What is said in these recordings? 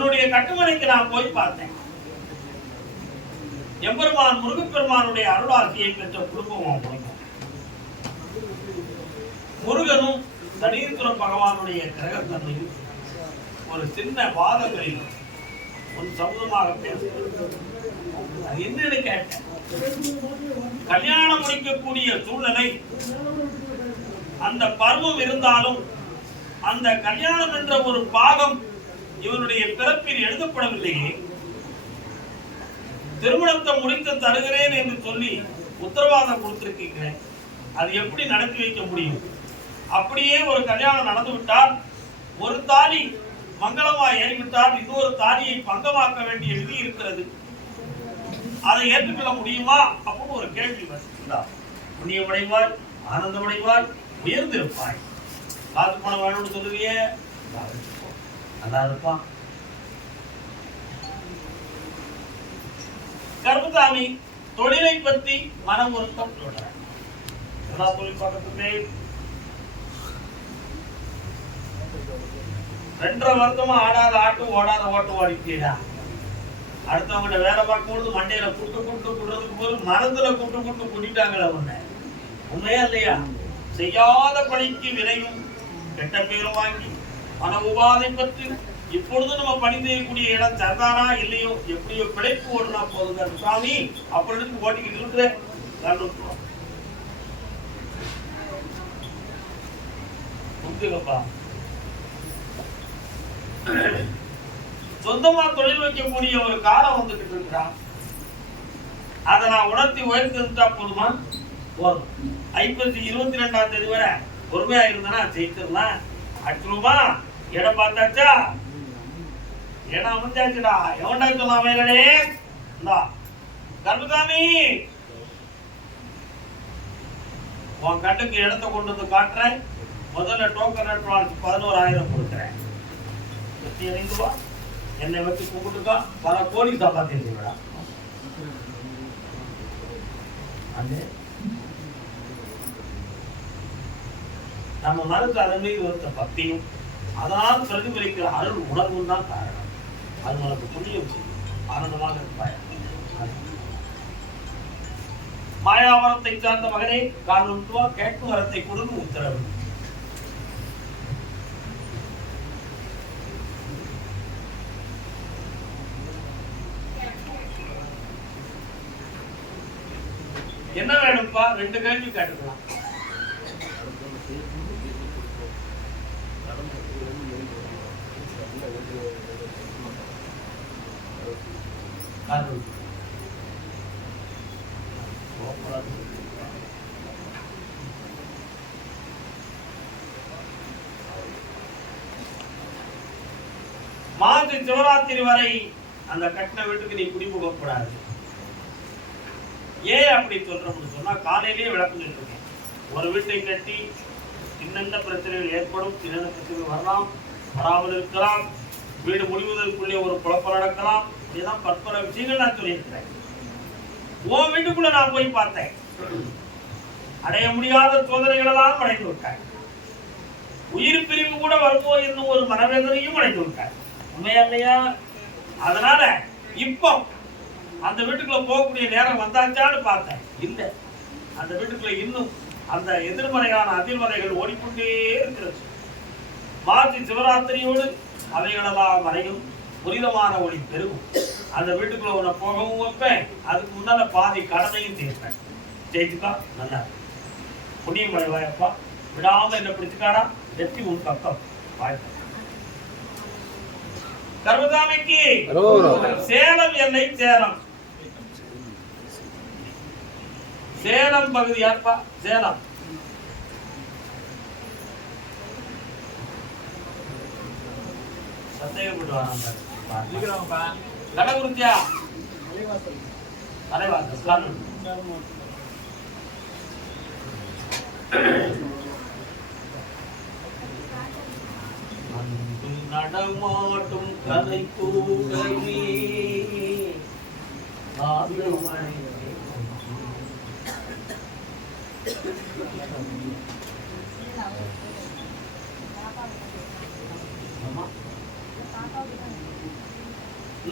உன்னுடைய கட்டுமனைக்கு நான் போய் பார்த்தேன். எம்பெருமான் முருகப்பெருமானுடைய அருளாசியை பெற்ற குடும்பம் முருகனும் சனீஸ்வர பகவானுடைய கிரகத்தன்மையும் ஒரு சின்ன வாதங்களில் ஒரு சமூகமாக பேசுகிறது என்னன்னு கேட்டேன். கல்யாணம் முடிக்கக்கூடிய சூழ்நிலை அந்த பருவம் இருந்தாலும் அந்த கல்யாணம் என்ற ஒரு பாகம் இவனுடைய பிறப்பில் எழுதப்படவில்லையே திருமணத்தை முடித்து தருகிறேன் என்று சொல்லி உத்தரவாதம் கொடுத்திருக்கீங்க அது எப்படி நடத்தி வைக்க முடியும்? அப்படியே ஒரு கல்யாணம் நடந்து விட்டால் ஒரு தாலி மங்களமா ஏறிவிட்டால் இன்னொரு தாலியை பங்கமாக்க வேண்டிய விதி இருக்கிறது. அதை ஏற்றுக்கொள்ள முடியுமா? அப்படின்னு ஒரு கேள்வி வருகிறதா புண்ணியமடைவாய் ஆனந்தமடைவாய் உயர்ந்திருப்பாய். காத்து பணம் வேணும்னு சொல்லுவியே. நல்லா இருப்பான் கருப்புசாமி தொழிலை பத்தி மனம் ஒருத்தம் சொல்றேன் எல்லா தொழில் பக்கத்துமே ரெண்டரை வருத்தமா ஆடாத ஆட்டு ஓடாத ஓட்டு ஓடிட்டீடா அடுத்தவங்கிட்ட வேலை பார்க்கும்போது மண்டையில குட்டு குட்டு குடுறதுக்கு போது மனதுல குட்டு குட்டு குடிட்டாங்களே உன்னை. உண்மையா இல்லையா? செய்யாத பணிக்கு விரையும் கெட்ட பேரும் வாங்கி மன உபாதை இப்பொழுது நம்ம பணி செய்யக்கூடிய இடம் சரிதானா இல்லையோ எப்படியோ பிழைப்பு ஓடுனா போதுங்க. சுவாமி அப்பொழுது ஓட்டிக்கிட்டு இருக்கிற முத்துக்கப்பா சொந்தமா தொழில் வைக்கக்கூடிய ஒரு காலம் வந்துகிட்டு இருக்கிறான் அதை நான் உணர்த்தி உயர்த்திருந்தா போதுமா? போதும். ஐப்பசி இருபத்தி ரெண்டாம் தேதி வரை பொறுமையா இருந்தனா ஜெயிச்சிடலாம். அடிச்சிருமா இடம் பார்த்தாச்சா? இடம் அமைஞ்சாச்சுடா. எவன்டா சொல்லாம வேறடே கர்மசாமி உன் கண்ணுக்கு இடத்த கொண்டு வந்து காட்டுறேன். முதல்ல டோக்கன் அட்வான்ஸ் பதினோராயிரம் கொடுக்குறேன். வெற்றி வா. என்னை வச்சு கூப்பிட்டுக்கா பல கோடி சம்பாதிச்சு விடா அது நம்ம மனசு அதன் மீது ஒருத்த பக்தியும் அதாவது பிரதிபலிக்கிற அருள் உணர்வும் தான் காரணம். அது உனக்கு புண்ணியம் செய்யும். ஆனந்தமாக இருப்பாய். மாயாவரத்தை சார்ந்த மகனே காரணம் கேட்கும் வரத்தை கொடுத்து உத்தரவு. என்ன வேணும்ப்பா? ரெண்டு கேள்வி கேட்டுக்கலாம் காரணம் மார்ச் சிவராத்திரி வரை அந்த கட்டின வீட்டுக்கு நீ குடிபுகக்கூடாது ஏன் அப்படி சொல்றோம்னு சொன்னா காலையிலேயே விளக்கு இருக்கேன் ஒரு வீட்டை கட்டி இன்னென்ன பிரச்சனைகள் ஏற்படும் என்னென்ன பிரச்சனைகள் வரலாம் வராமல் இருக்கலாம் வீடு முடிவதற்குள்ளே ஒரு குழப்பம் நடக்கலாம் இதுதான் பற்பல விஷயங்கள் நான் சொல்லியிருக்கிறேன். உன் வீட்டுக்குள்ள நான் போய் பார்த்தேன். அடைய முடியாத சோதனைகளெல்லாம் அடைந்து விட்டேன் உயிர் பிரிவு கூட வருமோ என்னும் ஒரு மனவேதனையும் அடைந்து விட்டார். உண்மையா இல்லையா அதனால இப்போ அந்த வீட்டுக்குள்ள போகக்கூடிய நேரம் வந்தாச்சான்னு பார்த்தேன். இல்லை. அந்த வீட்டுக்குள்ள இன்னும் அந்த எதிர்மறையான அதிர்மறைகள் ஓடிக்கொண்டே இருக்கிறது. மார்ச் சிவராத்திரியோடு அவைகளெல்லாம் மறையும். புனிதமான ஒளி பெருகும். அந்த வீட்டுக்குள்ள உன்னை போகவும் வைப்பேன். அதுக்கு முன்னால பாதி கடனையும் தீர்ப்பேன். ஜெயிச்சுக்கா? நல்லா. புண்ணியம் அடைவாயப்பா. விடாம என்ன பிடிச்சுக்காடா? வெற்றி உன் பக்கம். வாழ்க்கை கர்மதாமிக்கு. சேலம் எல்லை சேலம். சேலம் பகுதி யாருப்பா? சேலம். சந்தேகப்பட்டு வராங்க கடகுருத்தியா தலைவாசல் காரணம் நடமாட்டும் கதை கூடவே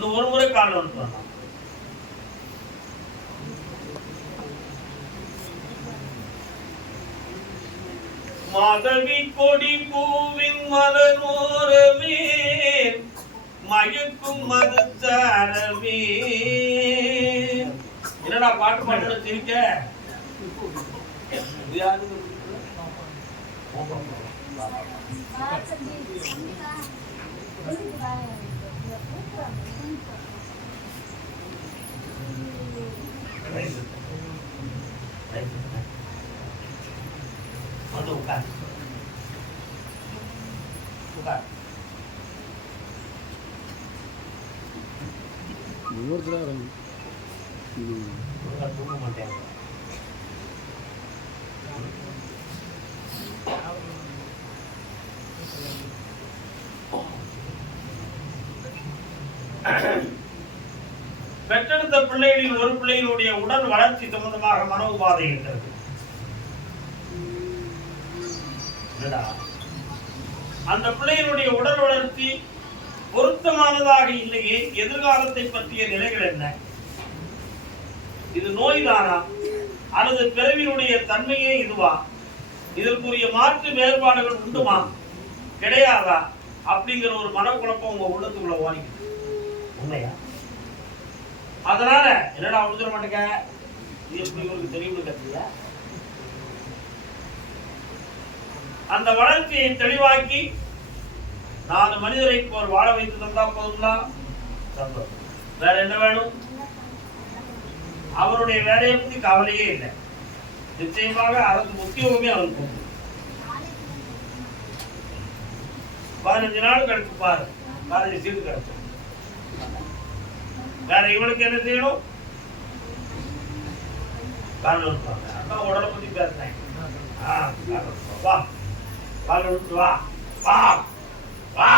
இன்னும் ஒரு முறை கால் ஒன்று வரலாம் மாதவி கொடி பூவின் மலரோரமே மயக்கும் மதுச்சாரமே. என்னடா பாட்டு பாட்டு வச்சிருக்க யாரு சிரிக்க இது யாரு? வந்து உட்கார் உட்கார் ஒவ்வொருத்தராக ஒழுங்கா பிள்ளைகளில் ஒரு பிள்ளைகளுடைய உடல் வளர்ச்சி சம்பந்தமாக மன உபாதை இருக்கிறது அந்த பிள்ளைகளுடைய உடல் வளர்ச்சி பொருத்தமானதாக இல்லையே எதிர்காலத்தை பற்றிய நிலைகள் என்ன? இது நோய்தானா அல்லது பிறவினுடைய தன்மையே இதுவா? இதற்குரிய மாற்று வேறுபாடுகள் உண்டுமா? கிடையாதா? அப்படிங்கிற ஒரு மனக்குழப்பம் உங்க உள்ளத்துக்குள்ள ஓடிக்குது உண்மையா? அதனால என்னடா உழுதுற மாட்டேங்க? இது எப்படி உங்களுக்கு தெரியும் கத்தியா அந்த வளர்ச்சியை தெளிவாக்கி நாலு மனிதரை ஒரு வாழ வைத்து தந்தா போதுங்களா? சந்தோஷம் வேற என்ன வேணும்? அவருடைய வேலையை பத்தி கவலையே இல்லை. நிச்சயமாக அரசு உத்தியோகமே அவருக்கு உண்டு. பதினஞ்சு நாள் கழிச்சு பாரு. பதினஞ்சு சீட்டு கிடைச்சு வேற இவனுக்கு என்ன செய்யணும்? கால் விட்டுவாங்க அதான் உடலை பத்தி பேசுறேன். வா. கால் வா. வா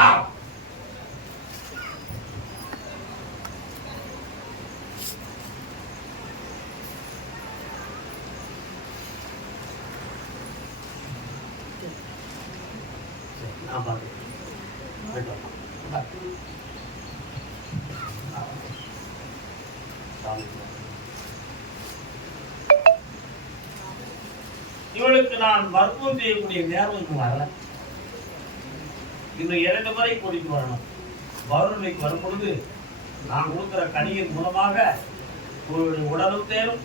சரி, நான் பார்க்கிறேன். போயிட்டு வரலாம். வா. ஆ. இவளுக்கு நான் மருத்துவம் செய்யக்கூடிய நேரம் இன்னும் வரல. இன்னும் இரண்டு முறை கூட்டிட்டு வரணும். பௌர்ணமிக்கு வரும் பொழுது நான் கொடுக்குற கனியின் மூலமாக உங்களுடைய உடலும் தேரும்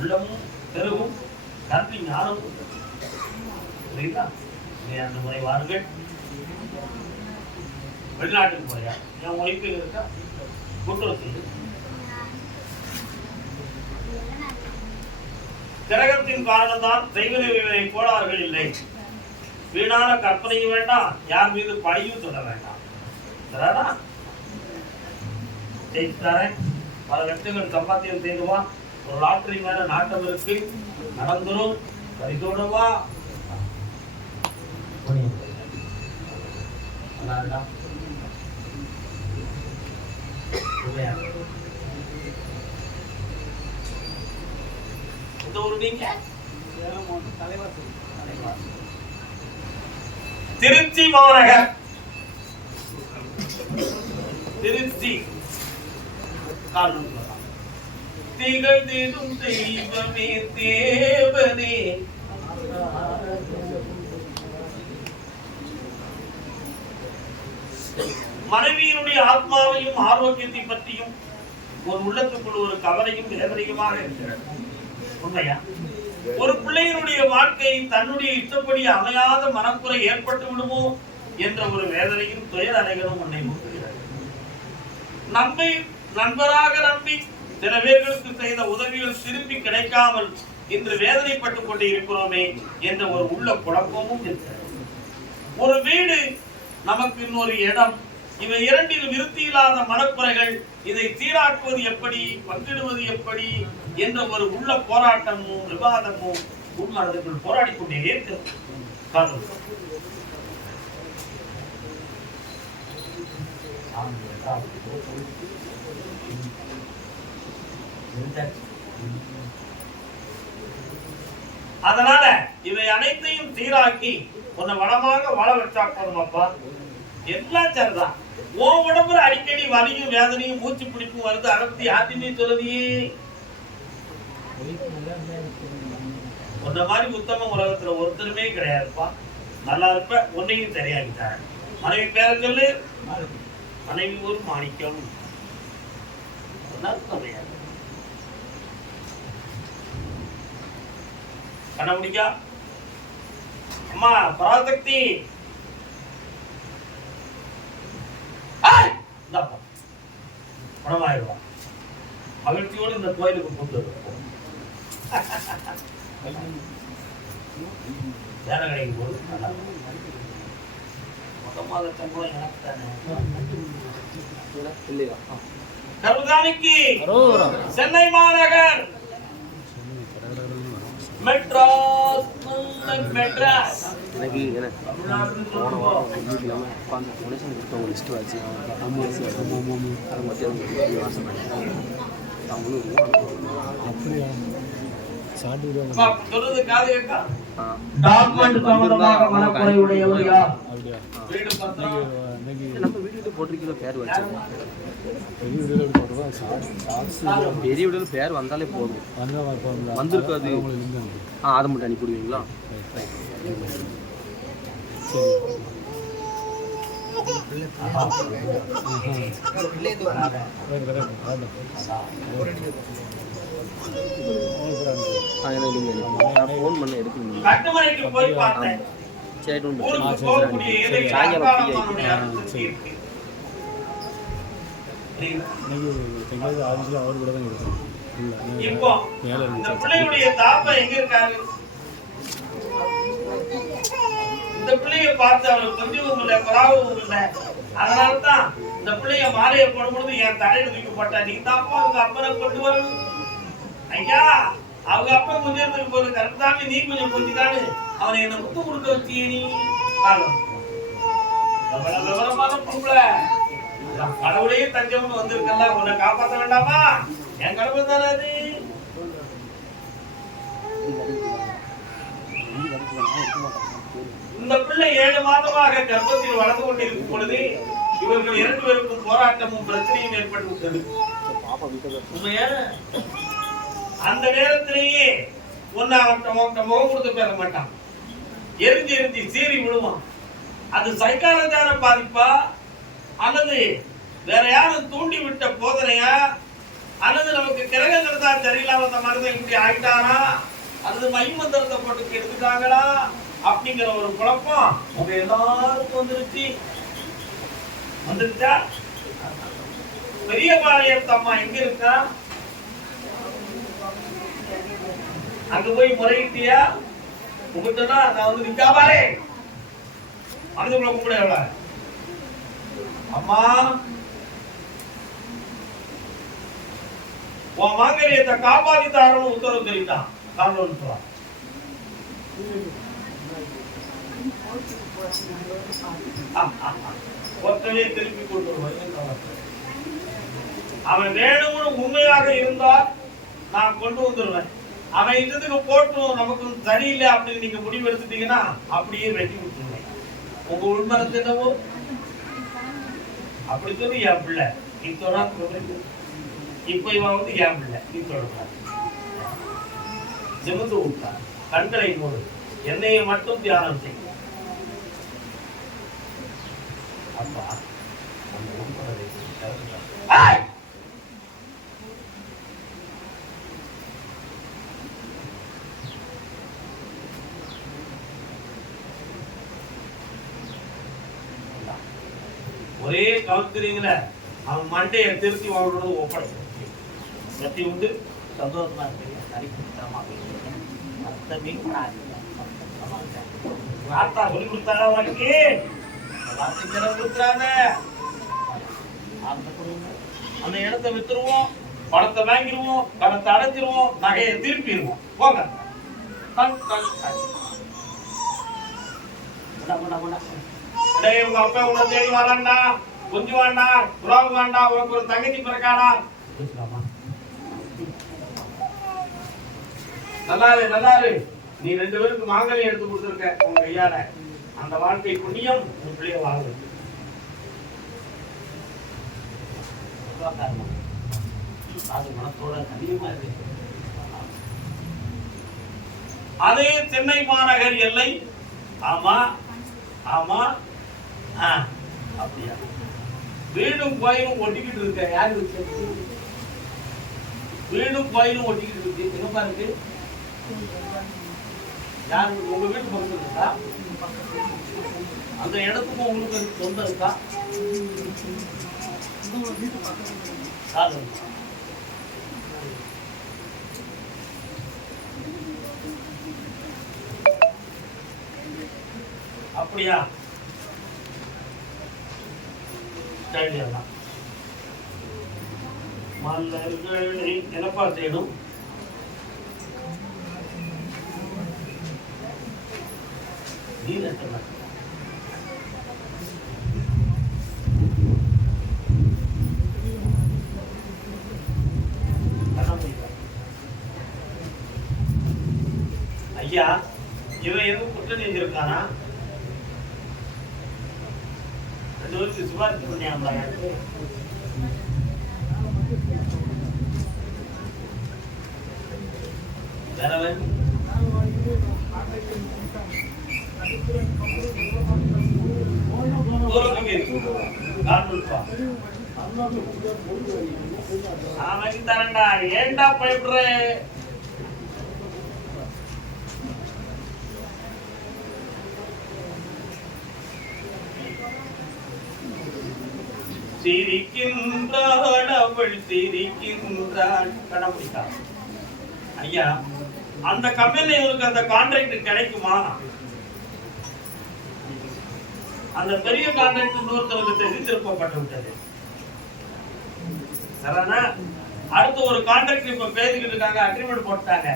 உள்ளமும் பெருகும் கல்வி ஞானம் புரியுதா? நீ அந்த முறை வாருங்கள். வெளிநாட்டுக்கு போறியா? என் ஒய்ஃபு இருக்கா? கூட்டுறவு செய்யுங்க கிரகத்தின் காரணம்தான் தெய்வ கோளாறுகள் இல்லை. வீணான கற்பனையும் வேண்டாம் யார் மீது பழியும் சொல்ல வேண்டாம். ஜெயிச்சு தரேன் பல லட்சங்கள் சம்பாத்தியம் செய்துவா ஒரு லாட்டரி மேல நாட்டம் இருக்கு. நடந்துரும். கைதோடுவா நல்லா இருக்கா எந்த ஊர் நீங்க? திருச்சி மாநகர். திருச்சி. காரணம். திகழ்ந்திடும் தெய்வமே தேவனே. மனைவியினுடைய ஆத்மாவையும் ஆரோக்கியத்தை பற்றியும் ஒரு உள்ளத்துக்குள் ஒரு கவலையும் வேதனையுமாக இருக்கிறது. உண்மையா? ஒரு பிள்ளையினுடைய வாழ்க்கை தன்னுடைய இஷ்டப்படி அமையாத மனக்குறை ஏற்பட்டு விடுமோ என்ற ஒரு வேதனையும் துயர் அலைகளும் உன்னை முட்டுகிறது நம்மை நண்பராக நம்பி சில பேர்களுக்கு செய்த உதவிகள் திருப்பி கிடைக்காமல் இன்று வேதனைப்பட்டுக் கொண்டு இருக்கிறோமே என்ற ஒரு உள்ள குழப்பமும் இருக்கிறது. ஒரு வீடு நமக்கு இன்னொரு இடம் இவை இரண்டில் விருத்தி இல்லாத மனக்குறைகள் இதை சீராக்குவது எப்படி பங்கிடுவது எப்படி என்ற ஒரு உள்ள போராட்டமும் விவாதமும் உள்மனதுக்குள் போராடி கொண்டே இருக்கிறது அதனால இவை அனைத்தையும் சீராக்கி உன்னை வளமாக வாழ வச்சா போதும் அப்பா. எல்லாம் சரிதான். உன் உடம்புல அடிக்கடி வலியும் வேதனையும் மூச்சு பிடிப்பும் வருது. அதை பத்தி யாத்தையுமே சொல்லுதியே உன்ன மாதிரி உத்தம உலகத்துல ஒருத்தருமே கிடையாதுப்பா. நல்லா இருப்ப உன்னையும் சரியாகிட்டாங்க மனைவி பேர சொல்லு. மனைவி ஒரு மாணிக்கம். கிடையாது கண்டுபிடிக்கா? அம்மா பராசக்தி. ஏய்! மகிழ்ச்சியோடு இந்த கோயிலுக்கு கொண்டு வருவோம் வேற கடைக்கு போகுது நல்லா இருக்கும். மொத்த மாத சம்பளம் எனக்கு தானே. கருதானிக்கு சென்னை மாநகர். மெட்ராஸ் மெட்ராஸ் எனக்கு எனக்கு தமிழ்நாடு போன வாரம் வீடு இல்லாமல் உட்காந்து டொனேஷன் கொடுத்தவங்க லிஸ்ட்டு வச்சு அதை மத்தியானம் வாசம் பண்ணி அவங்களும் அப்படியா? டாக்குமெண்ட் சம்பந்தமாக மனக்குறையுடையவர் யார் நம்ம போட்டிருக்கிற பேர் வச்சிருக்கோம் பெரிய வீடியோவில் பேர் வந்தாலே போதும். வந்திருக்காது. ஆ அதை மட்டும் அனுப்பிவிடுவீங்களா? சரி. ஆ எனக்கு நீங்கள் நான் ஃபோன் பண்ண சரி ஒன்று சாயங்காலம் ஃப்ரீ? இன்னைக்கு ஆஃபீஸில் அவர் கூட தான் இப்போ இந்த இருந்துச்சு. பிள்ளையுடைய தாப்பா எங்க இருக்காரு? இந்த பிள்ளைய பார்த்து அவருக்கு கொஞ்சமும் இல்லை அதனால தான் இந்த பிள்ளைய மாலையை போடும் பொழுது என் தலையில தூக்கி போட்டா நீ தாப்பா அவங்க அப்பனை கொண்டு வரணும் ஐயா அவங்க அப்பா கொஞ்சம் போது கரெக்டாக நீ கொஞ்சம் கொஞ்சிதானு அவனை என்ன முத்து கொடுக்க வச்சிய நீ. காரணம் எவ்வளவு விவரமான பொம்பளை கடவுளையே தஞ்சம்னு வந்திருக்கல உன்னை காப்பாத்த வேண்டாமா? என் கடவுள் தானே அது. இந்த பிள்ளை ஏழு மாதமாக கர்ப்பத்தில் வளர்ந்து கொண்டிருக்கும் பொழுது இவர்கள் இரண்டு பேருக்கும் போராட்டமும் பிரச்சனையும் ஏற்பட்டு விட்டது. உண்மையா? அந்த நேரத்திலேயே ஒன்னு அவன்கிட்ட உன்கிட்ட முகம் கொடுத்து பேச மாட்டான். எரிஞ்சு எரிஞ்சு சீறி விழுவான். அது சைக்காலஜான பாதிப்பா? அல்லது வேற யாரும் தூண்டி விட்ட போதனையா? அல்லது நமக்கு கிரகங்கள் தான் சரியில்லாம அந்த மருந்தை இப்படி ஆயிட்டானா? அல்லது மைமந்திரத்தை போட்டு கெடுத்துட்டாங்களா அப்படிங்கிற ஒரு குழப்பம் அது எல்லாருக்கும் வந்துருச்சு. வந்துருச்சா? பெரிய பாளையம் அம்மா எங்க இருக்கா? அங்க போய் முறையிட்டியா? உங்ககிட்டனா நான் வந்து நிக்காமலே மனதுக்குள்ள கும்பிட எவ்வளவு? அம்மா. உன் மாங்கல்யத்தை காப்பாத்தி தாரணும் உத்தரவு தெரிவித்தான் காரணம் சொல்லுவான் ஒருத்தனையே திருப்பி கொண்டு வருவான். அவன் வேணும்னு உண்மையாக இருந்தால் நான் கொண்டு வந்துடுவேன். அவன் இதுக்கு போட்டும் நமக்கு சரியில்லை அப்படின்னு நீங்க முடிவு எடுத்துட்டீங்கன்னா அப்படியே வெட்டி விட்டுருங்க உங்க உள்மனத்து என்னவோ? அப்படி சொல்லி என் பிள்ளை நீ தொடா இப்ப இவன் வந்து என் பிள்ளை நீ தொடக்கூடாது நிமிந்து விட்டான் கண்களை மூடு. என்னைய மட்டும் தியானம் செய். அப்பா அந்த உள்மனதை திறந்துட்டான். ஏய்! அவன் மண்டையை திருத்தி அவனோட ஒப்படைச்சு. வெற்றி உண்டு சந்தோஷமா இருக்கீங்க தரிக்கிட்டமா அர்த்தமே பண்ணாதீங்க வார்த்தா சொல்லி கொடுத்தாரா உனக்கு வார்த்தை தினம் கொடுத்துறாங்க அந்த இடத்தை வித்துருவோம் பணத்தை வாங்கிடுவோம் பணத்தை அடைச்சிருவோம் நகையை திருப்பிடுவோம். போங்க. டங், டங், உங்க அப்பா உன்னை தேடி வரான்டா. கொஞ்சம் வேண்டாம் உறவு வேண்டாம் உனக்கு ஒரு தகுதி பிறக்காடா. நல்லாரு நல்லா இரு நல்லா இரு நீ ரெண்டு பேருக்கு மாங்கல்யம் எடுத்து கொடுத்துருக்க உங்க கையால. அந்த வாழ்க்கை புண்ணியம் உன் பிள்ளைய வாழும் அது மனத்தோட அதிகமா இருக்கு. அதே சென்னை மாநகர் எல்லை. ஆமா ஆமா. அப்படியா? வீடும் கோயிலும் ஒட்டிக்கிட்டு இருக்க. யாரு இருக்கு? வீடும் கோயிலும் ஒட்டிக்கிட்டு இருக்கு. எங்க பாருக்கு? யாரு உங்க வீட்டு பக்கத்துல இருக்கா? அந்த இடத்துக்கும் உங்களுக்கு சொந்தம் இருக்கா? இருக்கா? அப்படியா? சரி அதான் மலர்களை என்னப்பா செய்யணும் நீர் ஐயா இவன் எதுவும் குற்றம் செஞ்சிருக்கானா ரெண்டு பேருக்கு சிபாரிசு பண்ணியாங்களா எனக்கு வேற வேறு தூரத்துக்கு இருக்கு. காட்டுப்பா. நான் வாங்கி தரேன்டா ஏன்டா பயப்படுற சிரிக்கின்றாள் அவள் சிரிக்கின்றாள் கடைபிடித்தாள் ஐயா அந்த கம்பெனில இவருக்கு அந்த கான்ட்ராக்ட் கிடைக்குமா? அந்த பெரிய கான்ட்ராக்ட் இன்னொருத்தருக்கு தெரிஞ்சு திருப்பப்பட்டு விட்டது. சரிதானா அடுத்து ஒரு கான்ட்ராக்ட் இப்ப பேசிக்கிட்டு இருக்காங்க அக்ரிமெண்ட் போட்டாங்க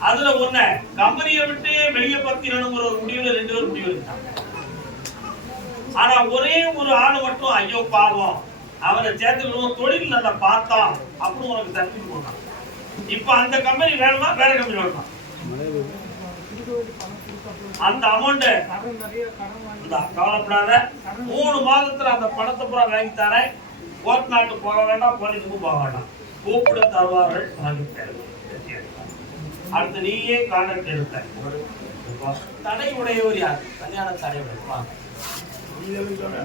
அதுல ஒண்ணு கம்பெனியை விட்டு வெளியே பத்திரணுங்கிற ஒரு முடிவுல ரெண்டு பேரும் முடிவு இருக்காங்க ஆனா ஒரே ஒரு ஆள் மட்டும் ஐயோ பாவம். அவனை சேர்த்துக்கணும். தொழில் நல்லா பார்த்தான் அப்படின்னு உனக்கு சர்டிஃபிகேட் போட்டான். இப்ப அந்த கம்பெனி வேணுமா வேற கம்பெனி வேணுமா அந்த அமௌண்ட் கவலைப்படாத. மூணு மாதத்துல அந்த பணத்தை பூரா வாங்கி தரேன். கோர்ட் நாட்டு போக வேண்டாம் போலீஸுக்கும் போக வேண்டாம். கூப்பிட தருவார்கள் அடுத்து நீயே கான்ட்ராக்ட் எடுத்த தடை உடையவர் யார்? கல்யாண தடை உடையவர் உங்களுக்குள்ள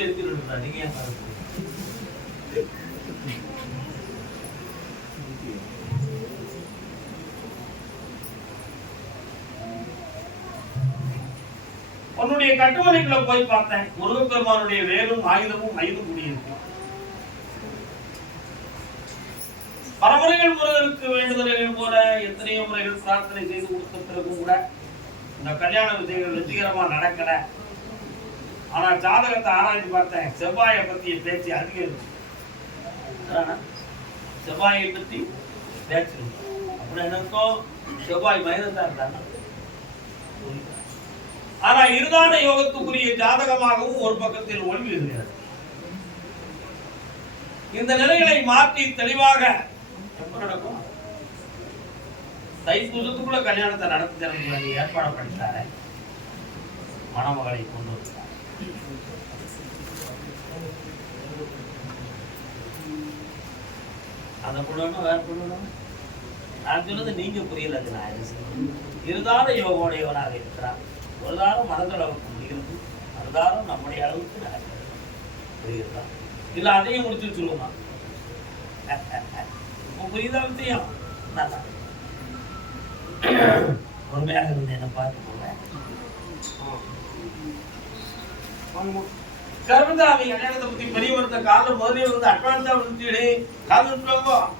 இருக்கிறது நீங்க ஏன் உன்னுடைய கட்டுமனைக்குள்ள போய் பார்த்தேன். முருகப்பெருமானுடைய வேலும் ஆயுதமும் ஐந்து கூடியிருக்கு முறைகள் முருகனுக்கு வேண்டுதல்கள் போல எத்தனையோ முறைகள் பிரார்த்தனை செய்து கொடுத்த பிறகும் கூட இந்த கல்யாண விஷயங்கள் வெற்றிகரமா நடக்கல. ஆனா ஜாதகத்தை ஆராய்ச்சி பார்த்தேன். செவ்வாயை பத்திய பேச்சு அதிகம் செவ்வாயை பத்தி பேச்சு அப்படி எனக்கும் செவ்வாய் மைனஸா இருந்தாங்க. ஆனா இருதான யோகத்துக்குரிய ஜாதகமாகவும் ஒரு பக்கத்தில் ஒளிவு இருக்கிறது இந்த நிலைகளை மாற்றி தெளிவாக எப்ப நடக்கும்? தைப்பூசத்துக்குள்ள கல்யாணத்தை நடத்தி தரதுக்கு ஏற்பாடு பண்ணிட்டாரு. மணமகளை கொண்டு வந்தார். அந்த பொண்ணு வேற பொண்ணு நான் சொன்னது நீங்க புரியல அது நான் என்ன யோகோடையவனாக இருக்கிறான் ஒரு தாரம் மனதளவுக்கு முடிகிறது. மறுதாரம் நம்முடைய அளவுக்கு நடக்கிறது. புரியுதா இல்லை அதையும் முடிச்சு வச்சுருவோமா? இப்போ புரியுதா விஷயம் நல்லா பொறுமையாக இருந்து என்ன பார்த்துக்கோங்க போவேன் கர்மதாமி கல்யாணத்தை பத்தி பெரிய ஒருத்த காலம் முதலே வந்து அட்வான்ஸா வந்து காலம் சொல்லுவாங்க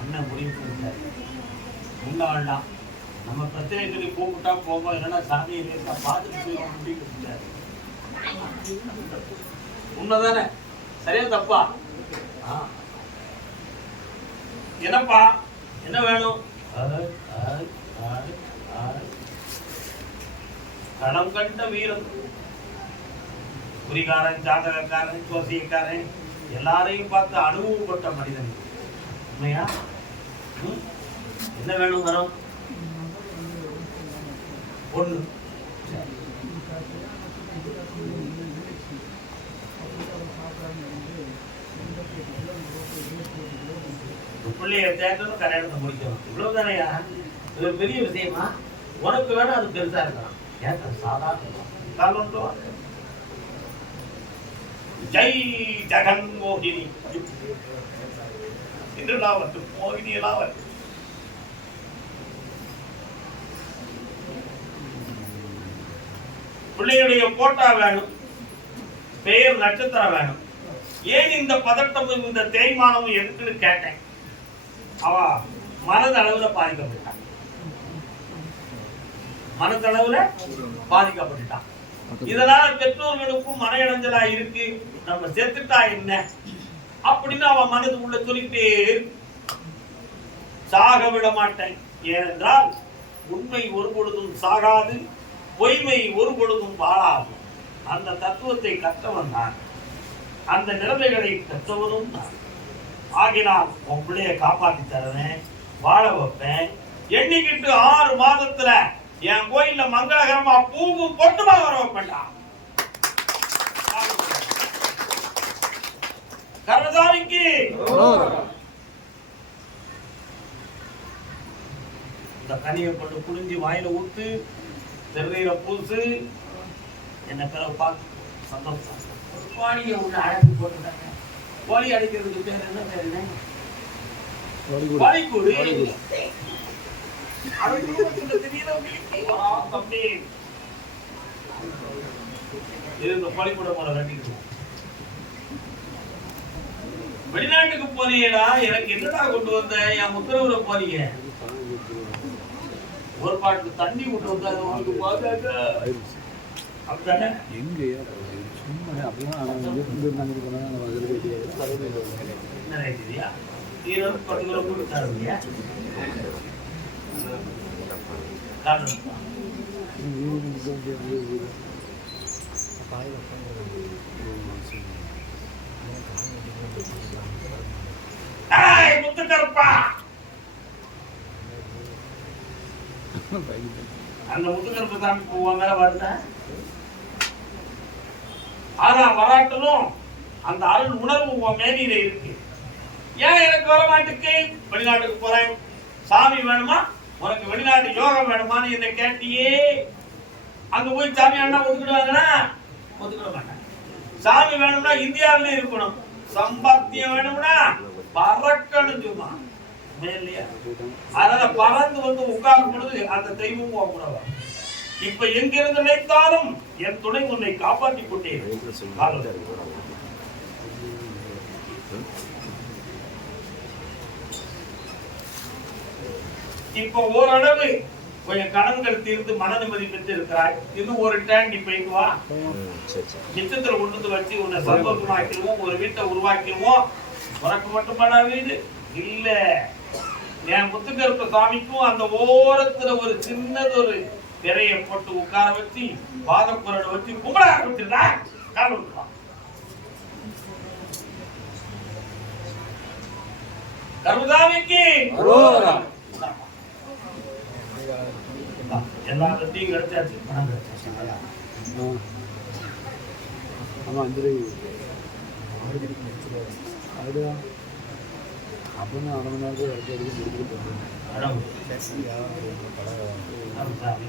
அண்ணன் முடிவு பண்ணிட்டாரு முன்ன வேண்டாம் நம்ம பிரச்சனை கூப்பிட்டா போவோம் இல்லைன்னா சாமியை பார்த்துட்டு போய் உண்மைதானே? சரியா தப்பா? என்னப்பா? என்ன வேணும்? கணம் கண்ட வீரம் குறிகாரன் ஜாதகக்காரன் ஜோசியக்காரன் எல்லாரையும் பார்த்து அனுபவப்பட்ட மனிதன். உண்மையா? என்ன வேணும் வரும்? ஒன்று. ஒரு பிள்ளைய தேக்கணும் கல்யாணத்தை முடிக்கணும். இவ்வளவுதானையா இது பெரிய விஷயமா? உனக்கு வேணும் அது பெருசா இருக்கலாம். ஏன் சாதாரண காலம் ஜெய் ஜெகன் மோகினி. இன்று நான் வந்து மோகினி எல்லாம் வந்து பிள்ளையுடைய போட்டா வேணும். பெயர் நட்சத்திரம் வேணும். ஏன் இந்த பதட்டமும் இந்த தேய்மானமும் எதுக்குன்னு கேட்டேன். அவ மனதளவுல பாதிக்கப்பட்டான். மனதளவுல பாதிக்கப்பட்டுட்டான். இதனால பெற்றோர்களுக்கும் மன இடைஞ்சலா இருக்கு. நம்ம செத்துட்டா என்ன? அப்படின்னு அவன் மனது உள்ள இருக்கு. சாக விட மாட்டேன். ஏனென்றால் உண்மை ஒரு பொழுதும் சாகாது. பொய்மை ஒரு பொழுதும் வாழாது. அந்த தத்துவத்தை கற்றவன் நான். அந்த நிலைமைகளை கற்றவனும் நான். ஆகினால் உன் பிள்ளைய காப்பாத்தி தருவேன் வாழ வைப்பேன். எண்ணிக்கிட்டு ஆறு மாதத்துல என் கோயில்ல மங்களகரமா பூவும் பொட்டுமா வர வைப்பேன்டா. கர்மசாமிக்கு இந்த கனியை கொண்டு புழிஞ்சு வாயில ஊத்து திருநீரை பூசு என்ன பிறகு பார்த்து சந்தோஷம். கோழியை உள்ள அழகு போட்டுட்டாங்க. கோழி அடிக்கிறதுக்கு பேர் என்ன பேர் என்ன? கோழிக்கூடு. வெளிநாட்டுக்கு போனீங்கடா எனக்கு என்னடா கொண்டு வந்த என் முத்திரவுல போனீங்க? ஒரு பாட்டு தண்ணி கொண்டு வந்தா அது உங்களுக்கு பாக்காக்க அப்படித்தானே? எங்கேயா? சும்மா இங்கே இருந்தாங்க போனால் நம்ம அதில் தெரியாது தலைமையில் என்ன ரேட்டியா இருபது பத்து கிலோ கூட தருவீங்க காரணம் ஏய் முத்துக்கருப்பா அந்த முத்துக்கருப்பு சாமி பூவா மேல வருதா ஆனா வராட்டலும் அந்த அருள் உணர்வு உன் மேனியில இருக்கு. ஏன் எனக்கு வர மாட்டுக்கு வெளிநாட்டுக்கு போறேன். சாமி வேணுமா? உனக்கு வெளிநாட்டு யோகம் வேணுமான்னு என்ன கேட்டியே. அங்க போய் சாமி வேணா ஒதுக்கிடுவாங்களா ஒதுக்கிட மாட்டாங்க. சாமி வேணும்னா இந்தியாவிலே இருக்கணும். சம்பாத்தியம் வேணும்னா பறக்கணும் சும்மா. அதனால பறந்து வந்து உட்காரும் பொழுது அந்த தெய்வம் உன் இப்ப எங்கிருந்து நினைத்தாலும் என் துணை உன்னை காப்பாற்றி கொண்டே இப்ப இப்போ ஓரளவு கொஞ்சம் கடன்கள் தீர்ந்து மன நிம்மதி பெற்று இருக்கிறாய் இன்னும் ஒரு டேங்க் இப்ப இங்க வா. மிச்சத்துல கொண்டு வந்து வச்சு உன்னை சந்தோஷமாக்கிடுவோம் ஒரு வீட்டை உருவாக்கிடுவோம். உனக்கு மட்டுமாடா வீடு? இல்லை. என் முத்துக்கருப்ப சாமிக்கும் அந்த ஓரத்துல ஒரு சின்னது ஒரு திரையை போட்டு உட்கார வச்சு பாதக்குரடை வச்சு கும்பிட ஆரம்பிச்சிருந்தா விட்டுருவான் கருதாமிக்கு எல்லா கட்டியும் கிடைச்சாச்சு. பணம் அப்படின்னு அரை மணி நேரத்தில் இடத்த எடுத்து முடிச்சுட்டு போகிறேன் அடம். கருதாமி.